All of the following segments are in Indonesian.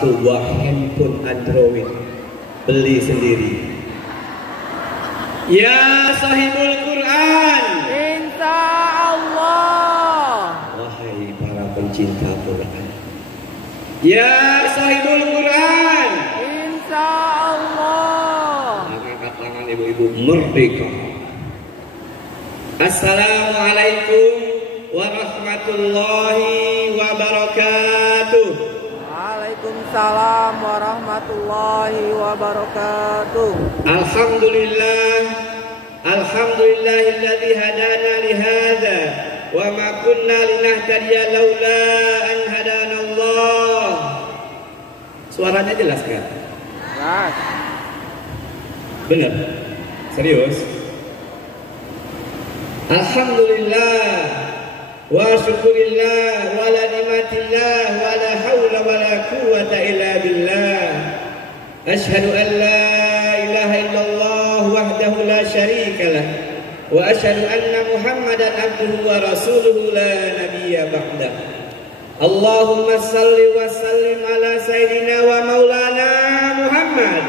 satu buah handphone Android, beli sendiri. Ya sahibul Quran, Insya Allah. wahai para pencinta Quran. Ya sahibul Quran, Insya Allah. angkat tangan ibu-ibu merdeka. Assalamualaikum warahmatullahi wabarakatuh. Waalaikumsalam warahmatullahi wabarakatuh. Alhamdulillahilladzi hadana li hadza wa ma kunna linahtadiya laula an hadanallah. Suaranya jelas kan? Jelas. Benar? Serius? Alhamdulillah wa syukurillah wa la ni'matillah wa la hawla wa la quwwata illa billah. Ashhadu an la ilaha illallah wahdahu la syarika lah wa ashhadu anna Muhammadan abduhu wa rasuluhu la nabiyya ba'dah. Allahumma salli wa sallim ala sayyidina wa maulana Muhammad.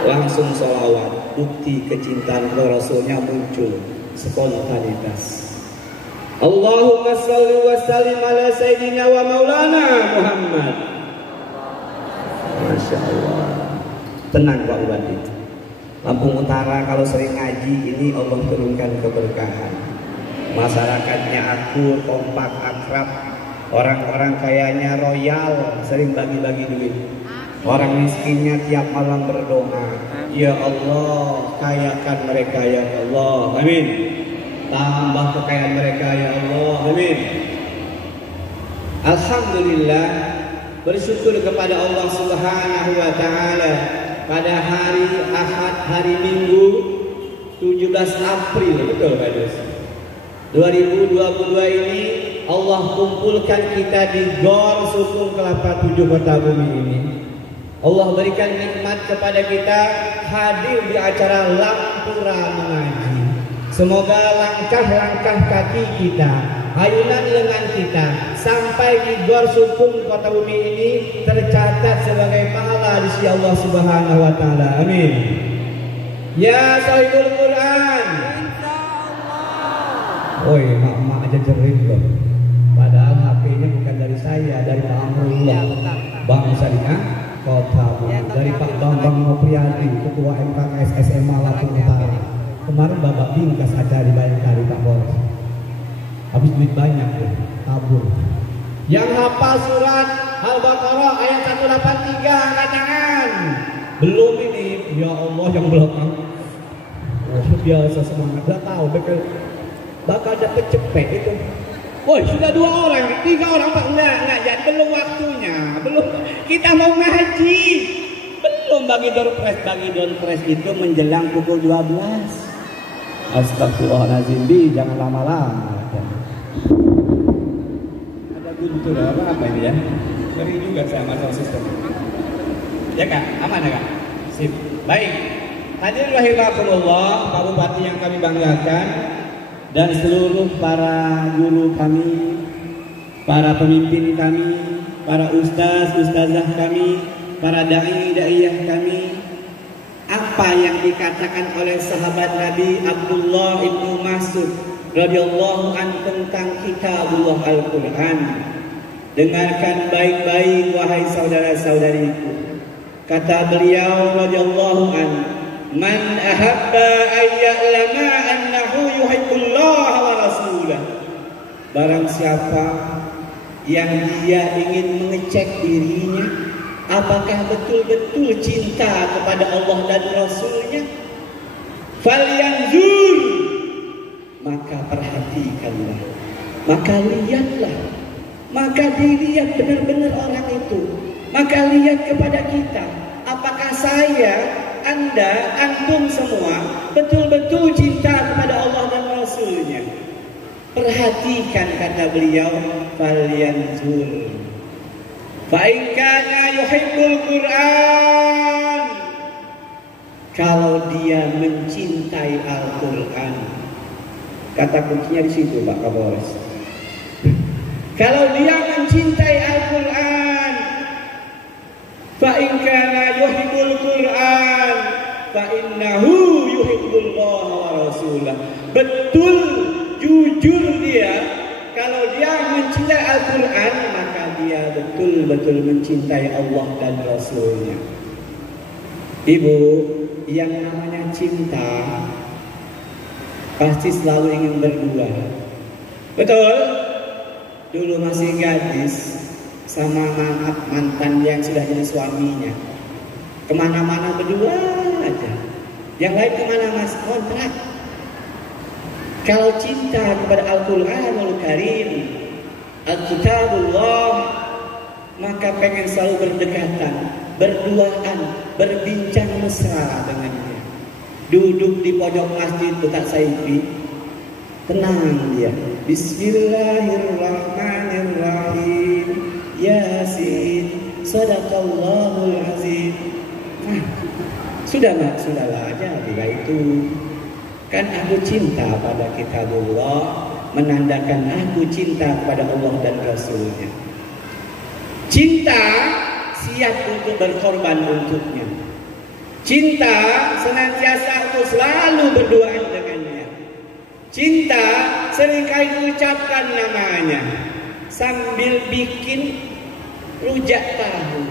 Langsung sholawat, bukti kecintaan ke Rasulnya muncul spontanitas. Allahumma salli wa sallim ala sayyidina wa maulana Muhammad. Masya Allah. Tenang Pak Bupati. Lampung Utara kalau sering ngaji ini Allah turunkan keberkahan. Masyarakatnya akur, kompak, akrab. Orang-orang kayanya royal, sering bagi-bagi duit. Orang miskinnya tiap malam berdoa, ya Allah kayakan mereka ya Allah, amin. Tambah kekayaan mereka ya Allah, amin. Alhamdulillah, bersyukur kepada Allah Subhanahu wa Ta'ala. Pada hari Ahad, hari Minggu 17 April, betul Pak Dos, 2022 ini Allah kumpulkan kita di Gor Sukung Kelapa 7 Kota Bumi ini. Allah berikan nikmat kepada kita hadir di acara Lampura Mengaji. Semoga langkah-langkah kaki kita, ayunan lengan kita sampai di Gor Sukung Kota Bumi ini tercatat sebagai pahala di sisi Allah Subhanahu wa Ta'ala. Amin. Ya sahibul Quran. Woi, mak aja jerit loh. Padahal HP-nya bukan dari saya, dari Pak Amrullah. Bang Syariah Kota Bumi, dari Pak Bambang Nopriadi, Ketua MKS SMA Lampung Utara. Kemarin Bapak Bingkas ada di Bayangkari Pak Bos. Habis duit banyak tuh, tabur. Yang hafal surat Al-Baqarah ayat 183 angkat tangan. Belum ini, ya Allah yang belakang. Oh, biasa semangat, gak tahu bakal dapet cepet itu. Woi, sudah 2 orang, 3 orang Pak, enggak jadi, belum waktunya, belum. Kita mau ngaji, belum bagi doorpress itu menjelang pukul 12. Astagfirullahaladzim, jangan lama-lama. Ada guntur apa ini ya? Ngeri juga sama sistem. Ya Kak, aman ya Kak? Sip. Baik. Hadirin rahimakumullah, Pak Bupati yang kami banggakan, dan seluruh para guru kami, para pemimpin kami, para ustazah kami, para da'i-da'iyah kami. Apa yang dikatakan oleh sahabat Nabi Abdullah ibnu Mas'ud radhiyallahu anhu tentang kitabullah Al-Quran. Dengarkan baik-baik wahai saudara-saudariku. Kata beliau radhiyallahu anhu, man ahabba an ya'lama annahu yuhibbullah wa rasulah. Barang siapa yang dia ingin mengecek dirinya, apakah betul-betul cinta kepada Allah dan Rasulnya, falyanzur, maka perhatikanlah, maka lihatlah, maka dilihat benar-benar orang itu, maka lihat kepada kita, apakah saya, Anda, antum semua betul-betul cinta kepada Allah dan Rasulnya. Perhatikan, kata beliau, falyanzur. Fa in kana yuhibbul Quran, kalau dia mencintai Al-Quran. Kata kuncinya di situ Pak Kapolres. Kalau dia mencintai Al-Quran, Fa in kana yuhibbul Qur'an fa innahu yuhibbullah wa rasulah. Betul, jujur dia, kalau dia mencintai Al-Quran, maka dia betul-betul mencintai Allah dan Rasulnya. Ibu, yang namanya cinta pasti selalu ingin berdua. Betul? Dulu masih gadis sama mantan yang sudah jadi suaminya, kemana-mana berdua aja. Yang lain kemana mas? Kontrak. Kalau cinta kepada Al-Quranul Karim, Al-Kitabullah, maka pengen selalu berdekatan, berduaan, berbincang mesra dengannya. Duduk di pojok masjid letak saifi, tenang dia. Bismillahirrahmanirrahim. Yasin, sadaqallahul azim. Sudahlah aja bila itu. Kan aku cinta pada kitabullah, menandakan aku cinta kepada Allah dan Rasulnya. Cinta siap untuk berkorban untuknya. Cinta senantiasa untuk selalu berdoa dengannya. Cinta seringkali mengucapkan namanya sambil bikin rujak tahu.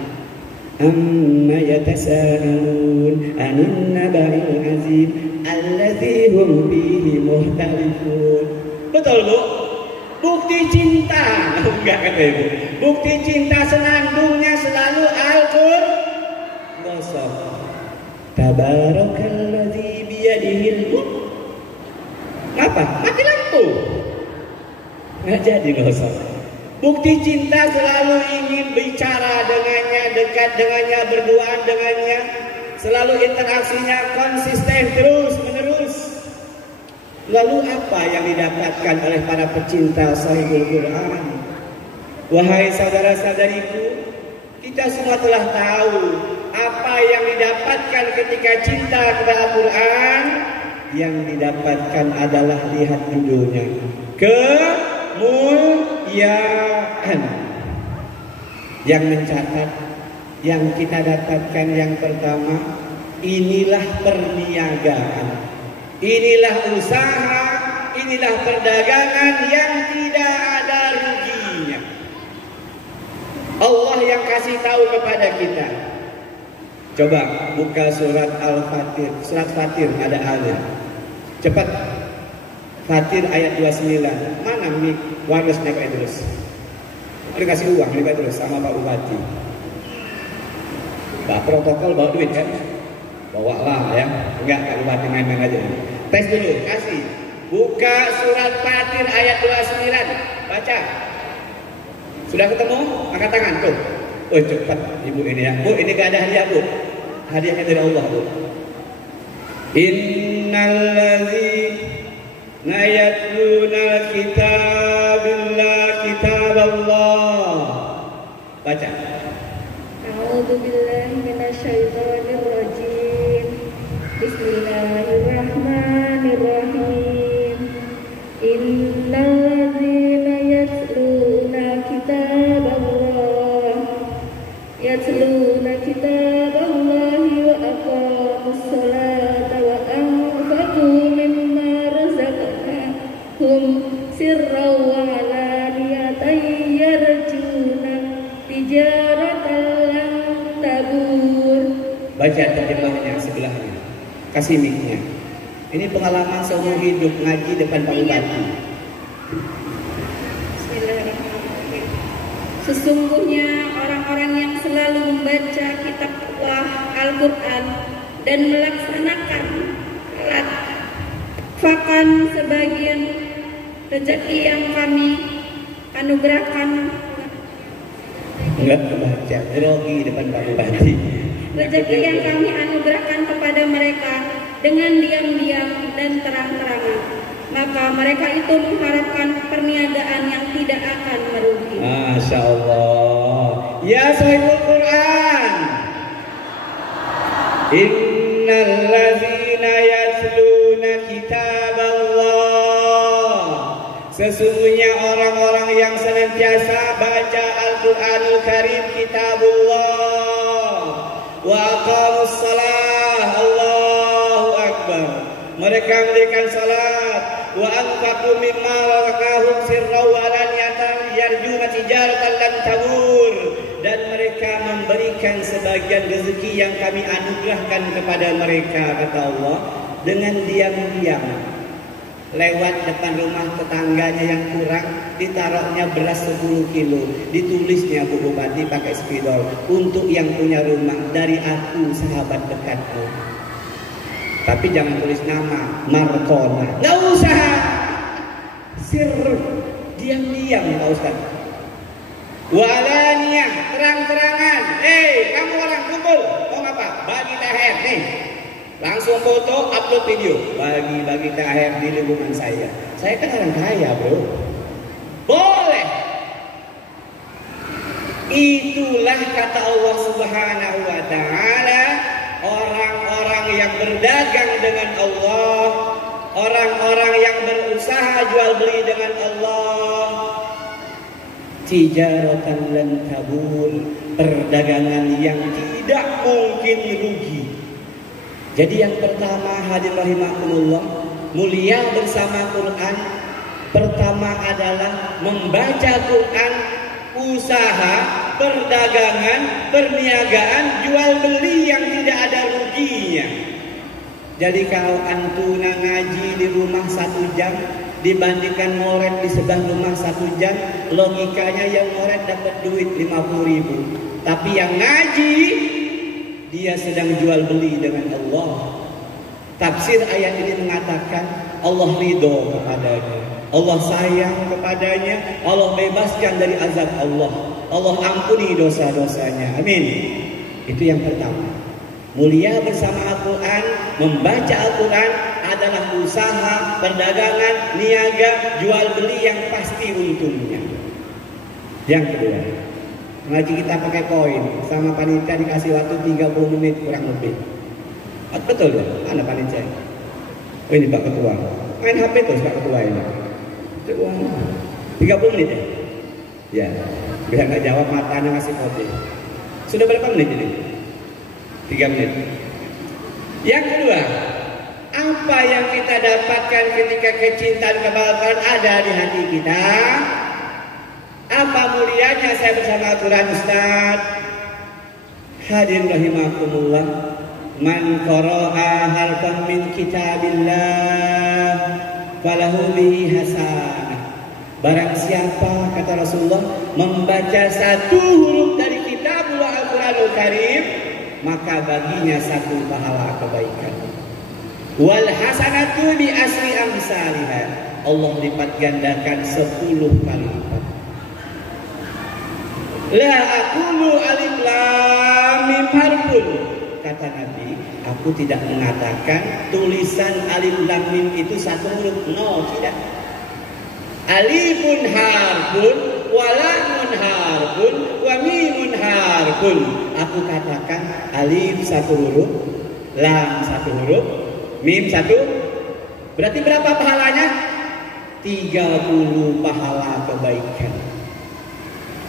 Amma yatasaalun 'anil naba'il 'azim alladzi hum fihi mukhtalifun. Betul, Bu? Bukti cinta. Enggak kata Ibu. Bukti cinta senandungnya selalu Al-Qur'an. Tabarakalladzi biyadihil mulk. Apa? Mati lampu. Nggak jadi gosok. Bukti cinta selalu ingin bicara dengannya, dekat dengannya, berdoa dengannya, selalu interaksinya konsisten terus menerus. Lalu apa yang didapatkan oleh para pecinta Sahihul Quran? Wahai saudara-saudariku, kita semua telah tahu apa yang didapatkan ketika cinta kepada Al-Quran. Yang didapatkan adalah, lihat judulnya, kemuliaan. Yang mencatat, yang kita dapatkan yang pertama, inilah perniagaan, inilah usaha, inilah perdagangan yang tidak ada ruginya. Allah yang kasih tahu kepada kita. Coba buka surat Al-Fatir, surat Fatir ada alnya. Cepat. Fatir ayat 29. Mana mik waris Pak Idrus? Dikasih uang Pak Idrus sama Pak Bupati. Pak protokol bawa duit kan? Bawa lah ya. Enggak, Pak Bupati main-main aja. Tes dulu, kasih. Buka surat Fatir ayat 29. Baca. Sudah ketemu? Angkat tangan tuh. Oh cepat ibu ini ya. Bu, ini gak ada hadiah Bu. Hadiahnya dari Allah Bu. Innalladzina yatluna kitaballah. Baca. A'udzu billahi minasyaitonir rajim. Bismillahirrahmanirrahim. Innalladzina yatluna kitaballah wa aqamus salata wa anfaqu mimma razaqnahum sirran wa alaniyatan yarjuna tijaratan lan tabur. Baca terjemahnya sebelahnya. Kasih mic-nya. Ini pengalaman seumur hidup ngaji depan Pak Bupati. Bismillahirrahmanirrahim. Sesungguhnya orang-orang yang selalu membaca kitab Allah Al-Quran dan melaksanakan salat, bahkan sebagian rezeki yang kami anugerahkan. Enggak baca, grogi depan Pak Bupati. Rezeki yang kami anugerahkan kepada mereka dengan diam-diam dan terang-terangan, maka mereka itu mengharapkan perniagaan yang tidak akan merugi. Masya Allah. Ya Sahihul Quran. Innalladzina yatluna kitaballah. Sesungguhnya orang-orang yang senantiasa baca Al-Quranul Karim, kitabullah. wa aqamus shalah, Allahu akbar. Mereka mendirikan salat, wa anfaqu mimma razaqnahum sirran wa alaniyatan yarjuna tijaratan lan tabur, dan mereka memberikan sebagian rezeki yang kami anugerahkan kepada mereka, kata Allah, dengan diam-diam. Lewat depan rumah tetangganya yang kurang, ditaruhnya beras 10 kilo, ditulisnya Bu Bupati pakai spidol, untuk yang punya rumah dari aku sahabat dekatku. Tapi jangan tulis nama, Markona, nggak usah. Sir, diam-diam Pak Ustaz. Walaniyah, terang-terangan. Kamu orang kumpul, mau ngapa? Bagi THR nih. Langsung foto, upload video, bagi-bagi THR di lingkungan saya. Saya kan orang kaya, bro. Boleh. Itulah kata Allah Subhanahu wa ta'ala, orang-orang yang berdagang dengan Allah, orang-orang yang berusaha jual beli dengan Allah, tijaratan lan tabur, perdagangan yang tidak mungkin rugi. Jadi yang pertama, hadirin rahimakumullah, mulia bersama Quran, pertama adalah membaca Quran, usaha, perdagangan, perniagaan, jual beli yang tidak ada ruginya. Jadi kalau antuna ngaji di rumah 1 jam dibandingkan ngoret di sebelah rumah 1 jam, logikanya yang ngoret dapat duit 50.000, tapi yang ngaji dia sedang jual beli dengan Allah. Tafsir ayat ini mengatakan Allah ridho kepadanya, Allah sayang kepadanya, Allah bebaskan dari azab Allah, Allah ampuni dosa-dosanya. Amin. Itu yang pertama. Mulia bersama Al-Quran, membaca Al-Quran adalah usaha, perdagangan, niaga, jual beli yang pasti untungnya. Yang kedua, ngaji kita pakai koin, sama panitia dikasih waktu 30 menit kurang lebih. Betul ya? Mana panitia? Oh ini Pak Ketua, main HP terus Pak Ketua ini. 30 menit ya? Ya, biar nggak jawab matanya ngasih kode. Sudah berapa menit ini? 3 menit. Yang kedua, apa yang kita dapatkan ketika kecintaan kepada Al-Quran ada di hati kita? Apa mulianya saya bersama Al-Quran, Ustaz? Hadirin rahimakumullah, man qara'a harfan min kitabillah falahu bihi hasanah. Barang siapa, kata Rasulullah, membaca 1 huruf dari kitabullah Al-Quranul Karim, maka baginya 1 pahala kebaikan. Wal hasanatu bi asri amsalihha, Allah lipat gandakan 10 kali lipat. La aqulu alif lam mim harfun, kata Nabi, aku tidak mengatakan tulisan alif lam mim itu 1 huruf. No, tidak. Alifun harfun, walamun harfun, wa mimun harfun. Aku katakan alif 1 huruf, lam 1 huruf, mim 1. Berarti berapa pahalanya? 30 pahala kebaikan.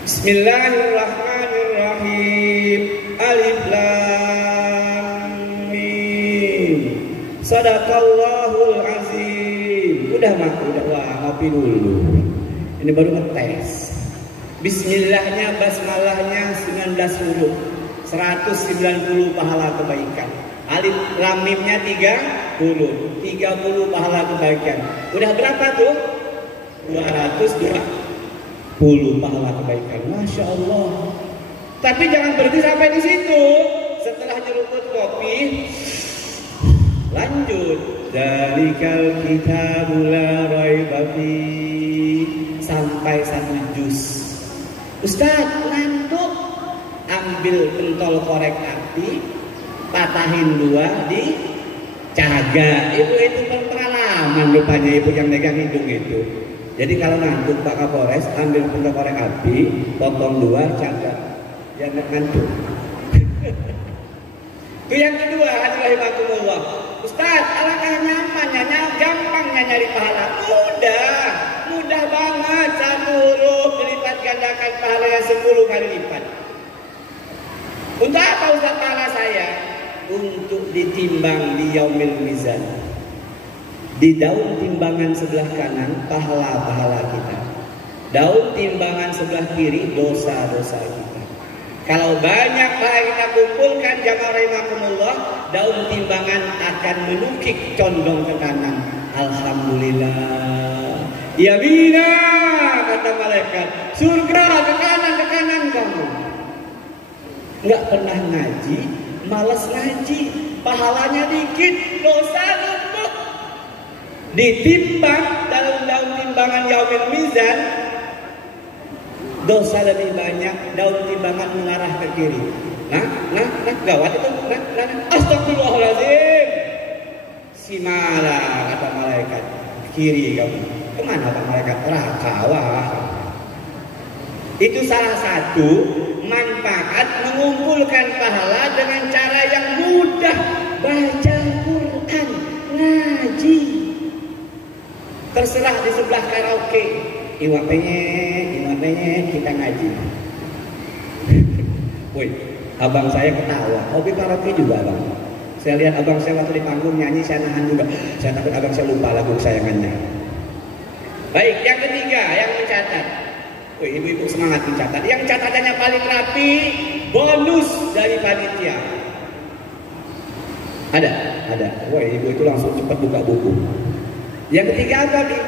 Bismillahirrahmanirrahim. Alif lam mim. Shadaqallahul azim. Udah mak, udah, wah ngopi dulu. Ini baru ngetes. Bismillahnya, basmalahnya 19 huruf, 190 pahala kebaikan. Alif lam mimnya 30 pahala kebaikan. Udah berapa tuh? 220 pahala kebaikan. Masya Allah. Tapi jangan berhenti sampai di situ. Setelah nyeruput kopi, lanjut. Dzalikal kitabul la raiba fihi, sampai 1 juz. Ustaz, ngantuk. Ambil pentol korek api, patahin 2, dicaga. Itu pengalaman rupanya ibu yang megang hidung itu. Jadi kalau ngantuk Pak Kapolres, ambil pentol korek api, potong 2, caga. Ya ngantuk. Itu yang kedua, hadirin Ustaz, alangkah nyamannya, gampangnya nyari pahala. Mudah banget. 1 huruf dilipat gandakan pahalanya 10 kali lipat. Untuk apa Ustaz pahala saya untuk ditimbang di yaumil mizan. Di daun timbangan sebelah kanan pahala-pahala kita. Daun timbangan sebelah kiri dosa-dosa kita. Kalau banyak pahala kita kumpulkan jamaah rahimakumullah, daun timbangan akan menukik condong ke kanan. Alhamdulillah. Ya bina, kata malaikat, surga ke kanan kamu. Enggak pernah ngaji, malas ngaji, pahalanya dikit, dosa numpuk. Ditimbang dalam daun timbangan yaumil mizan, dosa lebih banyak, daun timbangan mengarah ke kiri. Nah, gawat itu. Astagfirullahaladzim. Si malah kata malaikat, kiri kamu. Kemana Pak malaikat? Rakawa. Itu salah satu manfaat mengumpulkan pahala dengan cara yang mudah. Baca Quran, ngaji. Terserah di sebelah karaoke, iwak penyek, kita ngaji. Woi, abang saya ketawa. Hobi karaoke juga bang. Saya lihat abang saya waktu di panggung nyanyi, saya nahan juga. Saya takut abang saya lupa lagu kesayangannya. Baik, yang ketiga yang mencatat. Woi, ibu-ibu semangat mencatat. Yang catatannya paling rapi, bonus dari panitia. Ada. Woi, ibu itu langsung cepat buka buku. Yang ketiga apa nih?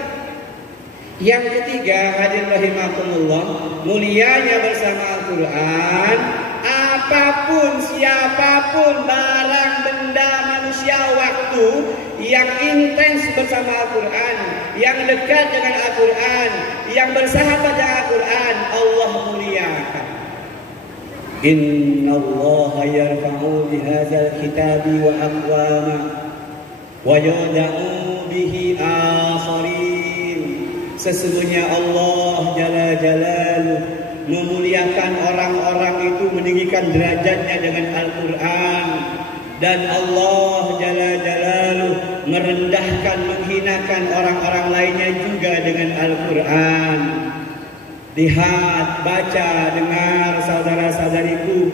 Yang ketiga, hadirin rahimakumullah, mulianya bersama Al-Quran. Apapun, siapapun, barang, benda, manusia, waktu yang intens bersama Al-Quran, yang dekat dengan Al-Quran, yang bersahabat dengan Al-Quran, Allah muliakan. Inna Allah yarfa'u bihadzal kitabi wa aqwama wa yada'u bihi akharin. Sesungguhnya Allah Jalla Jalaluh memuliakan orang-orang itu, meninggikan derajatnya dengan Al-Quran. Dan Allah Jalla Jalaluh merendahkan, menghinakan orang-orang lainnya juga dengan Al-Quran. Lihat, baca, dengar saudara-saudariku,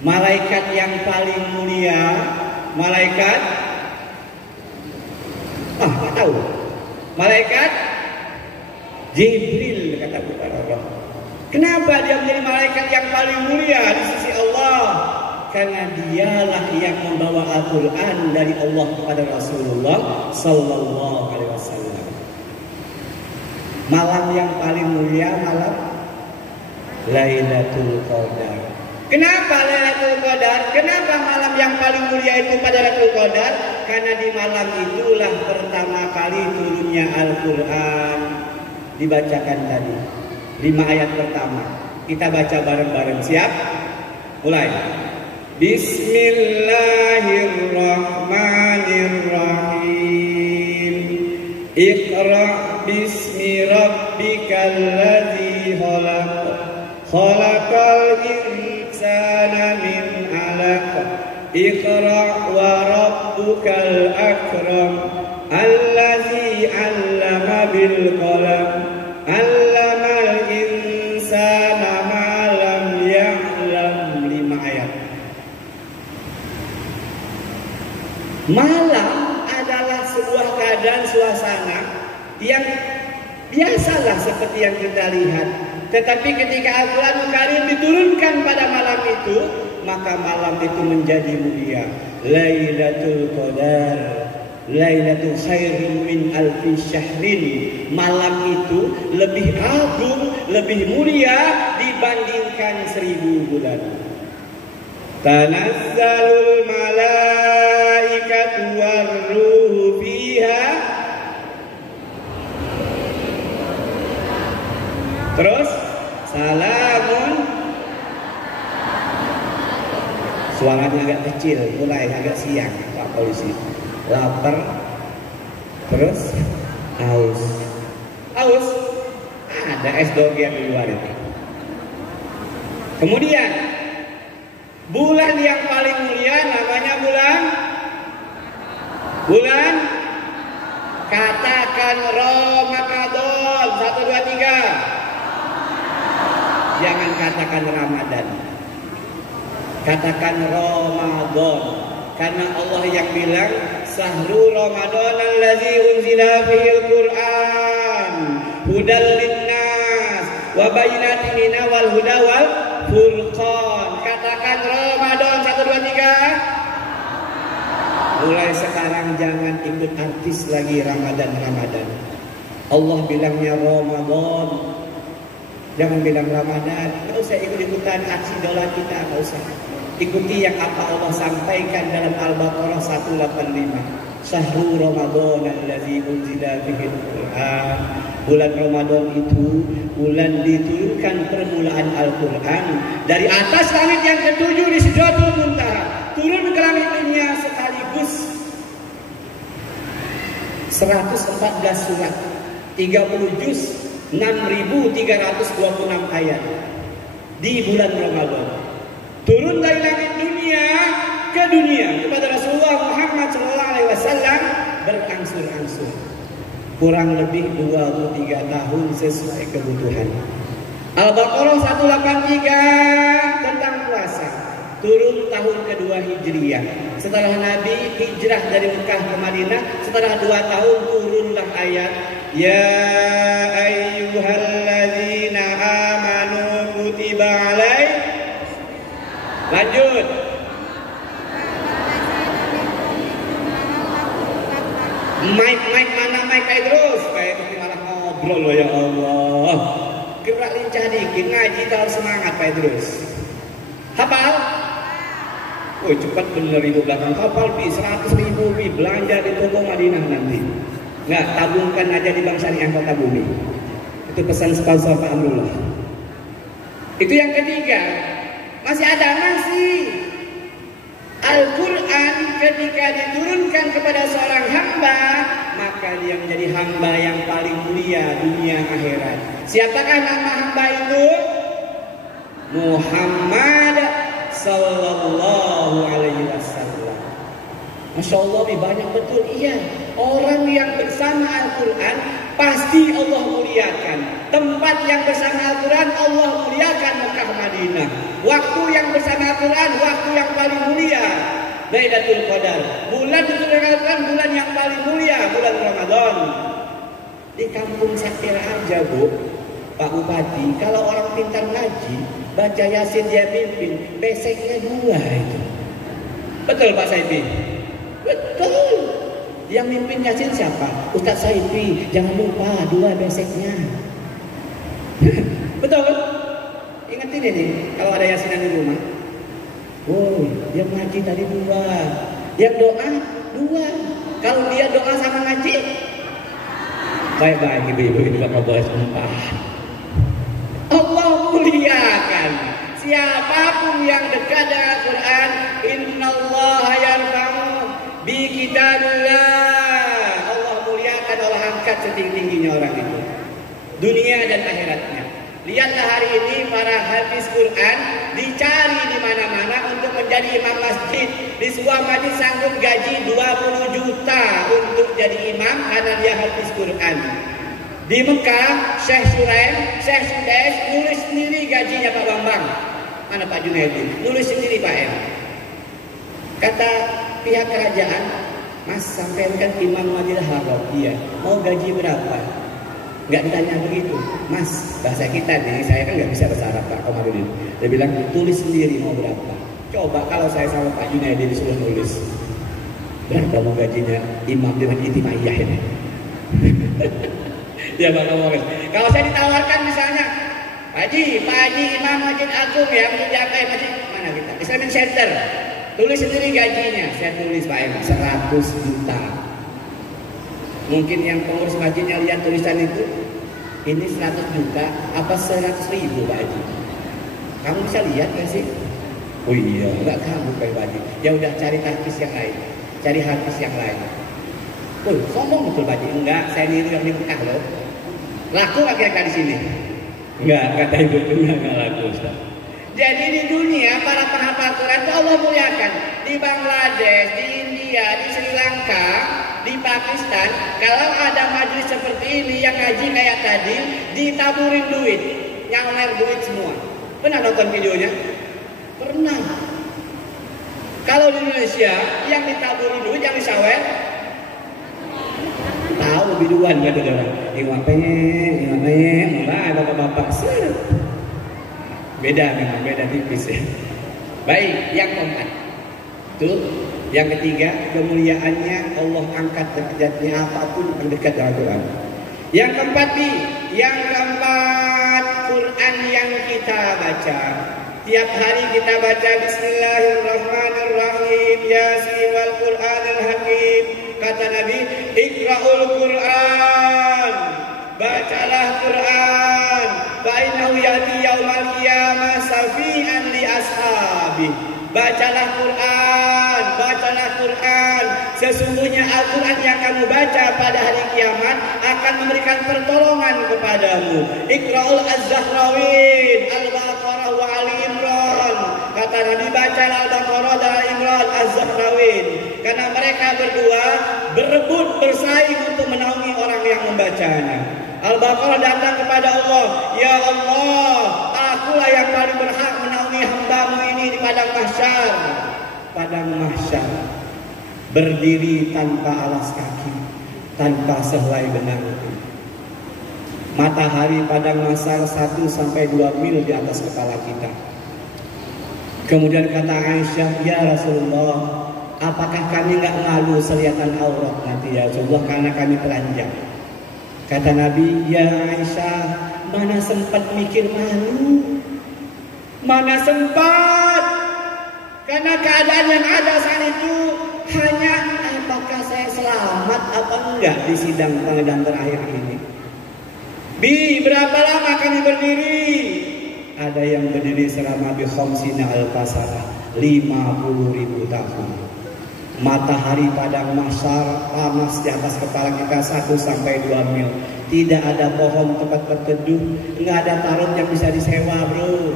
malaikat yang paling mulia, malaikat tak tahu, malaikat Jibril, kata Allah. Kenapa dia menjadi malaikat yang paling mulia di sisi Allah? Karena dialah yang membawa Al-Quran dari Allah kepada Rasulullah Sallallahu Alaihi Wasallam. Malam yang paling mulia malam Lailatul Qadar. Kenapa Lailatul Qadar? Kenapa malam yang paling mulia itu pada Lailatul Qadar? Karena di malam itulah pertama kali turunnya Al-Quran. Dibacakan tadi 5 ayat pertama. Kita baca bareng-bareng. Siap? Mulai. Bismillahirrahmanirrahim. Iqra bismi rabbikal ladzi khalaq. Khalaqal insana min 'alaq. Iqra wa rabbukal akram. Alladzi 'allama bil qalam. 'Allamal insana ma lam ya'lam. 5 ayat. Malam adalah sebuah keadaan suasana yang biasalah seperti yang kita lihat. Tetapi ketika Al-Quran Karim diturunkan pada malam itu, maka malam itu menjadi mulia. Lailatul Qadar, Lailatul khairin min alfi syahrin. Malam itu lebih agung, lebih mulia dibandingkan 1000 bulan. Tanazzalul malaikatu warruhu fiha. Terus salamun. Suaranya agak kecil, mulai agak siang Pak Polisi. Lapar, terus haus. Ada es doger di luar itu. Kemudian bulan yang paling mulia namanya bulan katakan Ramadan. 1, 2, 3. Jangan katakan Ramadan. Katakan Ramadan, karena Allah yang bilang Sahru Ramadan allazi unzila fihil Qur'an hudal linnas wa bayyinatin minal wal huda wal furqan. Katakan Ramadan 1 2 3. Mulai sekarang jangan ikut artis lagi Ramadan. Allah bilangnya Ramadan, jangan bilang Ramadan. Nggak usah ikut-ikutan aksi dola kita, nggak usah. Ikuti yang apa Allah sampaikan dalam Al-Baqarah 185. Syahrul Ramadan allazi unzila fihi Al-Qur'an. Bulan Ramadan itu bulan diturunkan permulaan Al-Qur'an dari atas langit yang ketujuh di Sidratul Muntaha turun ke langit dunia sekaligus 114 surat, 30 juz, 6.326 ayat di bulan Ramadan. Turun dari langit dunia ke dunia kepada Rasulullah Muhammad SAW berangsur-angsur. Kurang lebih 23 tahun sesuai kebutuhan. Al-Baqarah 183 tentang puasa. Turun tahun kedua Hijriyah. Setelah Nabi hijrah dari Mekah ke Madinah, setelah 2 tahun turunlah ayat Ya ayyuhalladzina amanu kutiba alaikum. Lanjut. Mic mana mic kayak terus kayak malah ngobrol loh ya Allah. Gerak lincah dikit ngaji terus semangat kayak terus. Hafal? Woi cepat bener itu belakang hafal bi 100.000 bi belanja di toko Madinah nanti. Nggak tabungkan aja di Bank Syariah Kota Bumi. Itu pesan sponsor Pak Amrullah. Itu yang ketiga. Masih ada Al-Quran ketika diturunkan kepada seorang hamba, maka dia menjadi hamba yang paling mulia dunia akhirat. Siapakah nama hamba itu? Muhammad Sallallahu Alaihi Wasallam. Masya Allah, banyak betul. Iya, orang yang bersama Al-Quran pasti Allah muliakan. Tempat yang bersama Al-Quran Allah muliakan Mekah Madinah. Waktu yang bersama Al-Quran waktu yang paling mulia Lailatul Qadar. Bulan diturunkan Al-Quran bulan yang paling mulia bulan Ramadan. Di kampung Sakira aja Bu, Pak Bupati, kalau orang pintar ngaji baca Yasin dia pimpin, beseknya 2 itu. Betul Pak Saidi? Betul. Yang mimpin Yasin siapa? Ustaz Saidi. Jangan lupa 2 beseknya. Betul. Ingetin ini kalau ada Yasinan di rumah. Woi, yang ngaji tadi 2, yang doa 2. Kalau dia doa sama ngaji, baik-baik ibu-ibu ini bakal boleh sumpah. Allah muliakan siapapun yang dekat dengan Al-Quran. Innallaha yarfa'u bi kitabillah. Allah muliakan, Allah angkat setinggi-tingginya orang itu, dunia dan akhiratnya. Lihatlah hari ini para hafiz Quran dicari di mana-mana untuk menjadi imam masjid. Di sebuah masjid sanggup gaji 20 juta untuk jadi imam karena dia hafiz Quran. Di Mekah, Syekh Suraim, Syekh Sudes nulis sendiri gajinya Pak Bambang. Mana Pak Junaidi? Nulis sendiri Pak M. Kata pihak kerajaan, Mas sampean kan imam Masjidil Haram, iya. Mau gaji berapa? Nggak ditanya begitu, Mas, bahasa kita nih, saya kan nggak bisa bahasa Arab Pak Komarudin. Dia bilang tulis sendiri mau berapa. Coba kalau saya sama Pak Junaidi disuruh nulis, berapa mau gajinya imam dengan itimaiyah ini? Ya Pak Komarudin. Kalau saya ditawarkan misalnya, Pak Haji Imam Masjid Agung ya, Masjid mana kita? Islamic Center, tulis sendiri gajinya. Saya tulis Pak 100 juta. Mungkin yang pengurus masjidnya lihat tulisan itu, ini 100 juta apa 100.000 Pak Haji? Kamu bisa lihat nggak sih? Oh iya, nggak kamu Pak Haji. Ya udah cari hadis yang lain, cari hadis yang lain. Oh sombong betul Pak Haji? Enggak, saya niru yang di Mekah loh. Laku nggak kira-kira di sini? Enggak, kata ibu nggak laku Ustaz. Jadi di dunia para penghafal Quran itu Allah muliakan. Di Bangladesh, di India, di Sri Lanka, di Pakistan, kalau ada majelis seperti ini yang ngaji kayak tadi, ditaburin duit, nyawer duit semua. Pernah nonton videonya? Pernah. Indonesia yang ditaburi dulu yang disawer. Tahu biduan kata orang. Iwape, mulai bapak-bapak sir. Beda memang, beda tipis ya. Baik, yang keempat. Tuh, yang ketiga, kemuliaannya Allah angkat derajatnya apapun yang dekat dengan Quran. Yang keempat nih, yang keempat Quran yang kita baca. Tiap hari kita baca Bismillahirrahmanirrahim, Yasin wal Qur'anil Hakim. Kata Nabi, Iqra'ul Qur'an. Bacalah Quran. Fa innahu ya'ti yaumal qiyamah safi'an li ashabi. Bacalah Quran, bacalah Quran. Sesungguhnya Al-Quran yang kamu baca pada hari kiamat akan memberikan pertolongan kepadamu. Iqra'ul Az-Zahrawin, Al-Baqarah wa Ali Imran. Kata Nabi, bacalah Al-Baqarah dan Al-Imran, Az-Zahrawin. Karena mereka berdua berebut bersaing untuk menaungi orang yang membacanya. Al-Baqarah datang kepada Allah, ya Allah, akulah yang paling berhak menaungi hambamu ini di padang mahsyar. Padang mahsyar berdiri tanpa alas kaki, tanpa sehelai benang. Matahari padang mahsyar 1-2 mil di atas kepala kita. Kemudian kata Aisyah, ya Rasulullah, apakah kami nggak malu selihatan aurat nanti ya Rasulullah karena kami telanjang? Kata Nabi, ya Aisyah, mana sempat mikir malu? Mana sempat? Karena keadaan yang ada saat itu hanya apakah saya selamat apa enggak di sidang pengadilan terakhir ini. Berapa lama kami berdiri? Ada yang berdiri selama bi khamsina al-fasara, 50.000 tahun. Matahari padang mahsyar panas di atas kepala kita 1-2 mil. Tidak ada pohon tempat berteduh, nggak ada tarot yang bisa disewa, bro.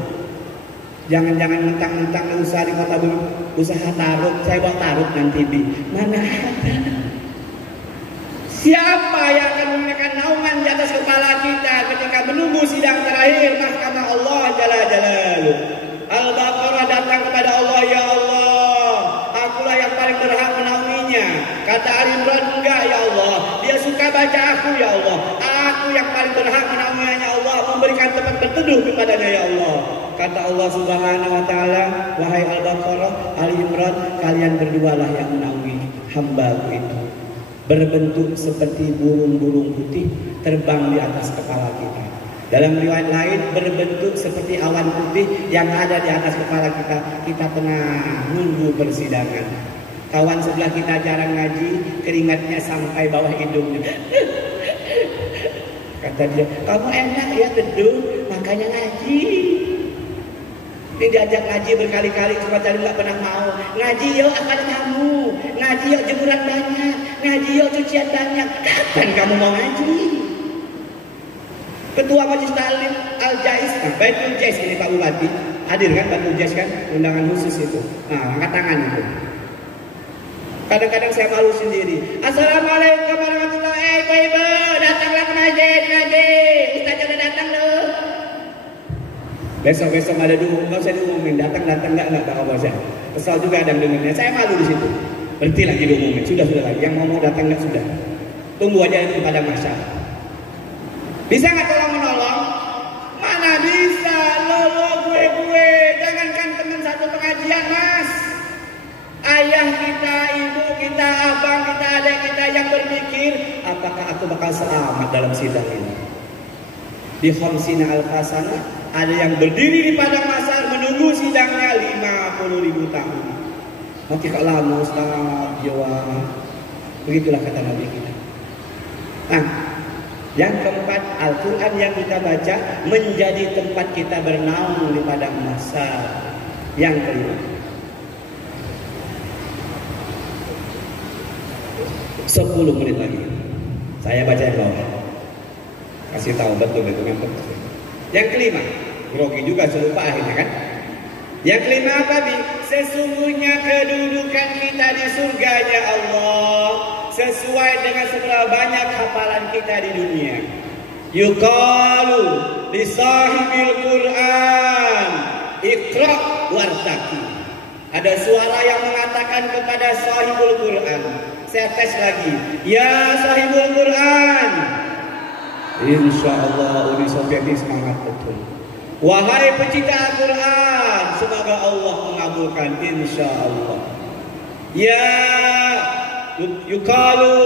Jangan-jangan mentang-mentang usaha di kota dulu, usaha tarot, saya bawa tarot nanti bi. Mana ada? Siapa yang akan memberikan naungan di atas kepala kita ketika menunggu sidang terakhir mahkamah Allah Jalla Jalaluhu? Al-Baqarah datang kepada Allah, ya Allah, akulah yang paling berhak menaunginya. Kata Ali Imran, enggak ya Allah, dia suka baca aku ya Allah, aku yang paling berhak menaunginya ya Allah, memberikan tempat berteduh kepadanya ya Allah. Kata Allah Subhanahu wa taala, wahai Al-Baqarah, Ali Imran, kalian berdualah yang menaungi hamba-Ku itu. Berbentuk seperti burung-burung putih terbang di atas kepala kita. Dalam riwayat lain berbentuk seperti awan putih yang ada di atas kepala kita. Kita tengah nunggu persidangan. Kawan sebelah kita jarang ngaji, keringatnya sampai bawah hidungnya. Kata dia, kamu enak ya teduh, makanya ngaji. Ini diajak ngaji berkali-kali, cuma tadi nggak pernah mau. Ngaji yuk akan kamu, ngaji yuk jemuran banyak, ngaji yuk cucian banyak. Kapan kamu mau ngaji? Ketua Majelis Ta'lim Al-Jais, Baitul Jais ini Pak Bupati, hadir kan Baitul Jais kan, undangan khusus itu. Nah, angkat tangan itu. Kadang-kadang saya malu sendiri. Assalamualaikum warahmatullahi wabarakatuh. Datanglah ke masjid, ngaji. Ustaz udah datang loh. Besok-besok ada diumumin, nggak usah diumumin. Datang nggak tahu apa saya. Kesal juga ada yang dengarnya. Saya malu di situ. Berhenti lagi diumumin. Sudah lagi. Yang mau datang nggak sudah. Tunggu aja itu pada masa. Bisa nggak tolong menolong? Mana bisa? Lo gue. Jangankan teman satu pengajian mas. Ayah kita, ibu kita, abang kita, adik kita yang berpikir, apakah aku bakal selamat dalam sidang ini? Di khamsina al-fasana ada yang berdiri di padang mahsyar menunggu sidangnya 50.000 tahun. Nanti kok lama Ustaz, jawab. Begitulah kata Nabi kita. Nah, yang keempat, Al-Quran yang kita baca menjadi tempat kita bernaung di padang mahsyar. Yang kelima, 10 menit lagi saya baca yang bawah. Kasih tahu betul memang. Yang kelima, grogi juga selupa akhirnya kan. Yang kelima apa bi? Sesungguhnya kedudukan kita di surganya Allah sesuai dengan seberapa banyak hafalan kita di dunia. Yuqalu li sahibil Quran Iqra wartaqi. Ada suara yang mengatakan kepada sahibul Quran. Saya tes lagi. Ya sahibul Quran. Insya Allah Uni Sofian ini semangat betul. Wahai pecinta Al-Quran, semoga Allah mengabulkan insya Allah. Ya yukalu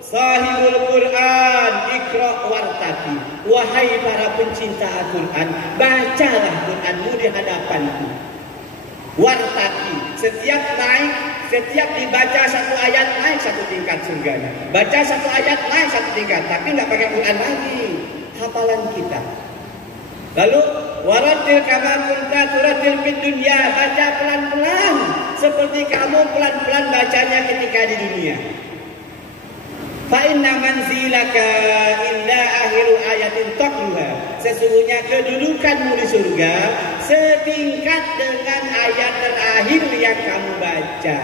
sahibul Quran ikra wartaki. Wahai para pencinta Al-Quran, bacalah Quranmu di hadapanku. Wartaki, setiap naik, setiap dibaca satu ayat naik satu tingkat surganya. Baca satu ayat naik satu tingkat, tapi nggak pakai Quran lagi, hafalan kita. Lalu waratil kama kunta turatil fid dunya, baca pelan-pelan seperti kamu pelan-pelan bacanya ketika di dunia. Fa inna manzilaka inda akhiru ayatin taqluha. Sesungguhnya kedudukanmu di surga setingkat dengan ayat terakhir yang kamu baca.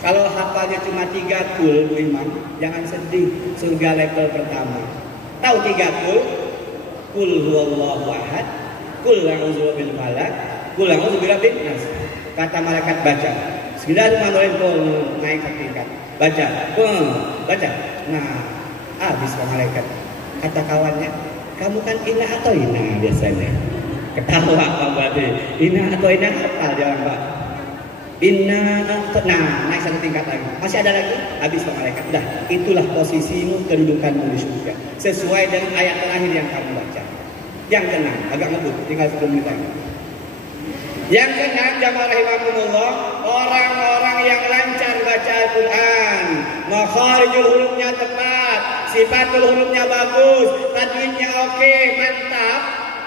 Kalau hafalnya cuma 3 kul, Bu Imam, jangan sedih, surga level pertama. Tahu 3 kul? Kul huwallahu ahad, kul a'udzu birabbil falaq, kul a'udzu birabbin nas. Kata malaikat baca. Bismillahirrahmanirrahim, naik ke tingkat. Baca, baca. Nah, habis Pak malaikat. Kata kawannya, kamu kan ina atau ina biasanya. Ketawa Pak berarti. Ina atau ina hafal dia Pak. Ina atau, nah naik satu tingkat lagi. Masih ada lagi? Habis Pak malaikat. Dah, itulah posisimu, kedudukanmu di surga. Sesuai dengan ayat terakhir yang kamu baca. Yang keenam, agak ngebut, tinggal 10 menit lagi. Yang keenam, jamaah rahimakumullah, orang-orang yang lancar baca Al-Quran, makharijul hurufnya tepat, sifatul hurufnya bagus, tajwidnya oke, mantap.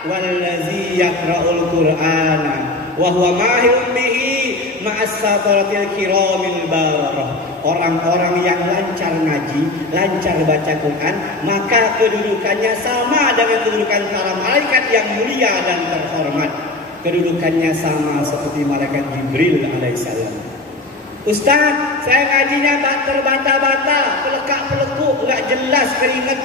Wallazi yaqra'ul Qur'ana wa huwa mahirun bihi ma'as sataratil kiramil bararah. Orang-orang yang lancar ngaji, lancar baca Quran, maka kedudukannya sama dengan kedudukan para malaikat yang mulia dan terhormat. Kedudukannya sama seperti malaikat Jibril alaihissalam. Ustaz, saya ngajinya terbata-bata, pelekak-pelekuk, nggak jelas, keringat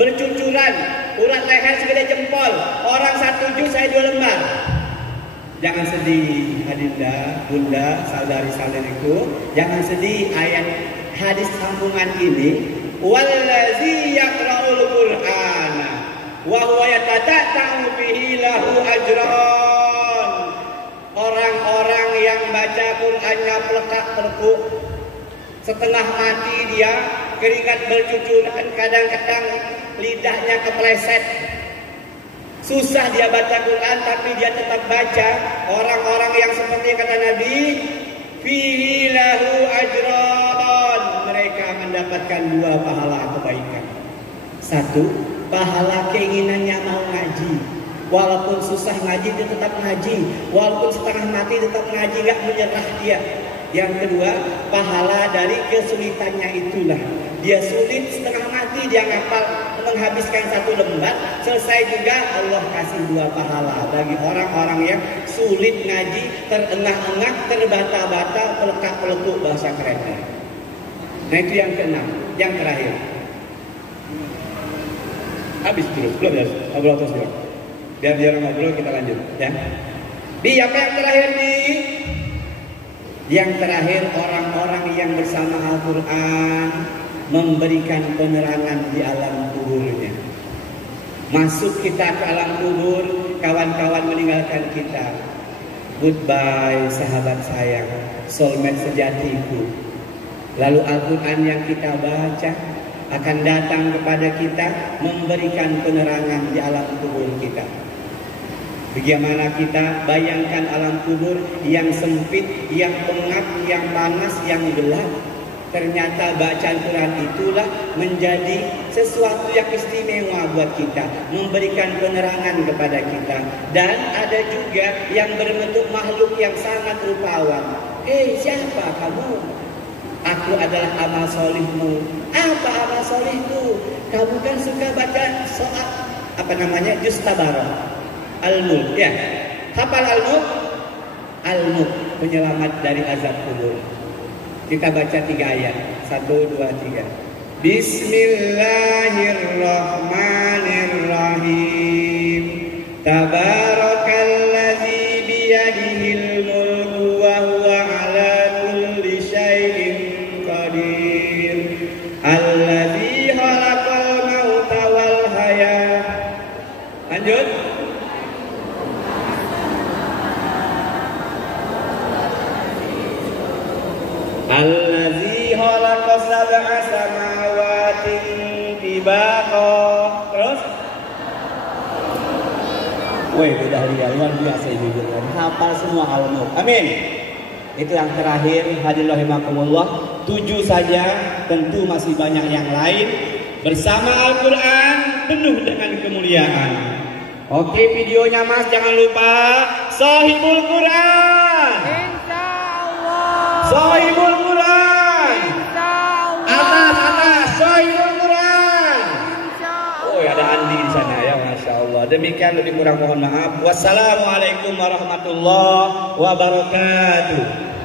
bercucuran, urat leher segede jempol, orang 1 juz saya 2 lembar. Jangan sedih, Adinda, Bunda, saudari-saudariku, jangan sedih. Ayat hadis sambungan ini, wallazi yaqra'ul Qur'ana wa huwa yatataa'u bihi lahu ajran. Orang-orang yang baca Qur'annya pelekak-pelekuk, setengah mati dia, keringat bercucuran, kadang-kadang lidahnya kepleset. Susah dia baca Quran tapi dia tetap baca. Orang-orang yang seperti kata Nabi, fihi lahu ajran, mereka mendapatkan 2 pahala kebaikan. 1, pahala keinginannya mau ngaji. Walaupun susah ngaji dia tetap ngaji. Walaupun setengah mati tetap ngaji, gak menyerah dia. Yang kedua, pahala dari kesulitannya itulah. Dia sulit setengah mati, dia ngapal menghabiskan 1 lembar, selesai juga Allah kasih 2 pahala bagi orang-orang yang sulit ngaji, terengah-engah, terbata-bata, pelekak-pelekuk bahasa kerennya. Nah itu yang keenam, yang terakhir. Habis terus, belum ya? Ngobrol terus belum? Biar ngobrol kita lanjut, ya. Di apa yang terakhir nih? Yang terakhir, orang-orang yang bersama Al-Quran memberikan penerangan di alam kuburnya. Masuk kita ke alam kubur, kawan-kawan meninggalkan kita. Goodbye sahabat sayang, soulmate sejatiku. Lalu Al-Quran yang kita baca akan datang kepada kita, memberikan penerangan di alam kubur kita. Bagaimana kita bayangkan alam kubur yang sempit, yang pengap, yang panas, yang gelap. Ternyata bacaan Quran itulah menjadi sesuatu yang istimewa buat kita, memberikan penerangan kepada kita. Dan ada juga yang berbentuk makhluk yang sangat rupawan. Siapa kamu? Aku adalah amal solihmu. Apa amal solihmu? Kamu kan suka baca soal juz tabarok, Al-Mulk, ya. Hafal Al-Mulk? Al-Mulk, penyelamat dari azab kubur. Kita baca 3 ayat. 1, 2, 3. Bismillahirrahmanirrahim. Tabarakalladzi biyadihil Allazi khalaqa sab'a samawatin tibaqa. Terus? Woi, udah lihat luar biasa ibu kan. Hafal semua Al-Mulk. Amin. Itu yang terakhir, hadirin rahimakumullah. 7 saja, tentu masih banyak yang lain. Bersama Al-Quran penuh dengan kemuliaan. Oke, videonya Mas, jangan lupa Shahibul Quran. Insyaallah. Shahibul Quran. Insyaallah. Atas Shahibul Quran. Insyaallah. Oh, ada Andi di sana ya, Masya Allah. Demikian, lebih kurang mohon maaf. Wassalamualaikum warahmatullahi wabarakatuh.